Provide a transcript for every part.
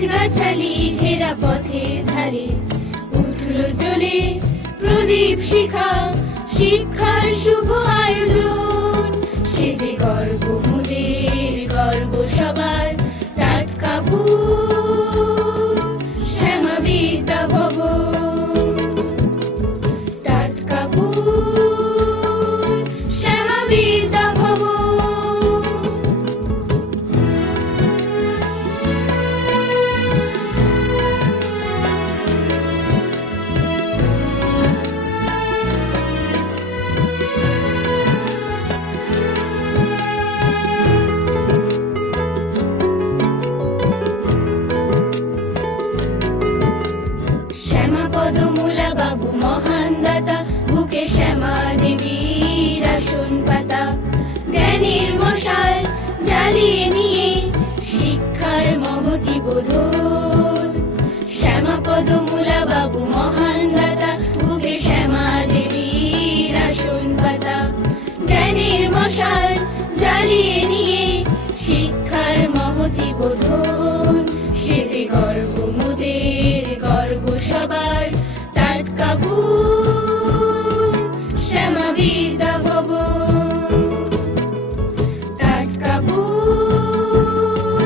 গাছগাছালি ঘেরা পথের ধারে উঠল জ্বলে প্রদীপ শিখা, শিক্ষার শুভ আয়োজন। সে যে গর্ব মোদের, গর্ব সবার, টাটকা পুর শ্যামা বিদ্যা ভবন। টাটকা পুর শ্যামা বিদ্যা ভবন। পদমূলা বাবু মহান দাতা, বুকে শ্যামা দেবীর আসন পাতা। জ্ঞানের মশাল জ্বালিয়ে নিয়ে শিক্ষার মহতি বোধন। শ্যামা পদমূলা বাবু মহান দাতা, বুকে শ্যামা দেবীর আসন পাতা। জ্ঞানের মশাল জ্বালিয়ে নিয়ে শিক্ষার মহতি বোধন। সে যে গর্ব মোদের, গর্ব সবার, টাটকা পুর শ্যামা বিদ্যা ভবন। টাটকা পুর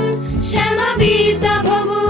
শ্যামা বিদ্যা ভবন।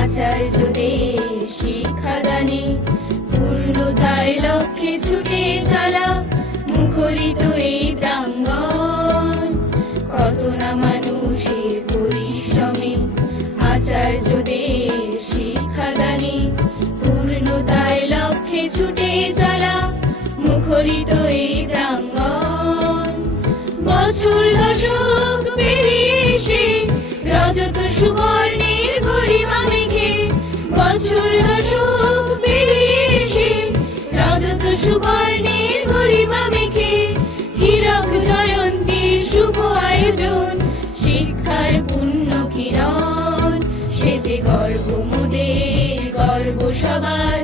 আচার্যদের শিক্ষাদানে পূর্ণতার লক্ষ্যে ছুটে চলা মুখরিত এই প্রাঙ্গণ। কত না মানুষের পরিশ্রমে আচার্যদের শিক্ষাদানে পূর্ণতার লক্ষ্যে ছুটে চলা মুখরিত এই প্রাঙ্গণ। বছর দশক পেরিয়ে এসে রজত সুবর্ণের গরিমা মেঘে, বছর দশক পেরিয়ে এসে রজত সুবর্ণের গরিমা মেঘে, হীরক জয়ন্তীর শুভ আয়োজন, শিক্ষার পুণ্য কিরণ। সে যে গর্ব মোদের, গর্ব সবার,